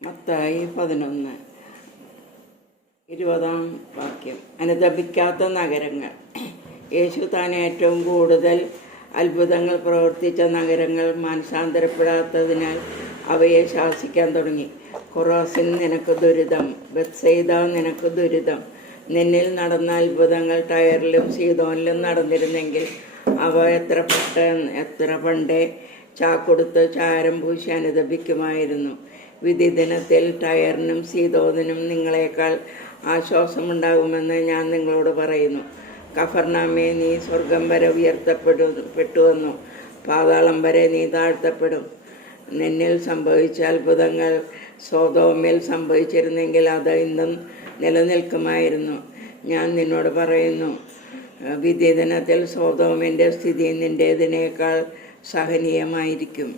മത്തായി 11:20 അനുതപിക്കാത്ത നഗരങ്ങൾ. യേശു താൻ ഏറ്റവും കൂടുതൽ അത്ഭുതങ്ങൾ പ്രവർത്തിച്ച നഗരങ്ങൾ മാനസാന്തരപ്പെടാത്തതിനാൽ അവയെ ശാസിക്കാൻ തുടങ്ങി. ഖൊറാസിൻ, നിനക്ക് ദുരിതം! ബത്സയിദ, നിനക്ക് ദുരിതം! നിന്നിൽ നടന്ന അത്ഭുതങ്ങൾ ടയറിലും സീദോനിലും നടന്നിരുന്നെങ്കിൽ അവ എത്ര പണ്ടേ ചാക്കൊടുത്ത് ചാരം പൂശി അനുദപിക്കുമായിരുന്നു. വിധി ദിനത്തിൽ ടയറിനും സീദോനിനും നിങ്ങളെക്കാൾ ആശ്വാസമുണ്ടാകുമെന്ന് ഞാൻ നിങ്ങളോട് പറയുന്നു. കഫർനാമേ, നീ സ്വർഗം വരെ ഉയർത്തപ്പെട്ടുവെന്നു, പാതാളം വരെ നീ താഴ്ത്തപ്പെടും. നിന്നിൽ സംഭവിച്ച അത്ഭുതങ്ങൾ സൊദോമിൽ സംഭവിച്ചിരുന്നെങ്കിൽ അത് ഇന്നും നിലനിൽക്കുമായിരുന്നു. ഞാൻ നിന്നോട് പറയുന്നു, വിധി ദിനത്തിൽ സൊദോമിൻ്റെ സ്ഥിതി നിൻ്റേതിനേക്കാൾ സഹനീയമായിരിക്കും.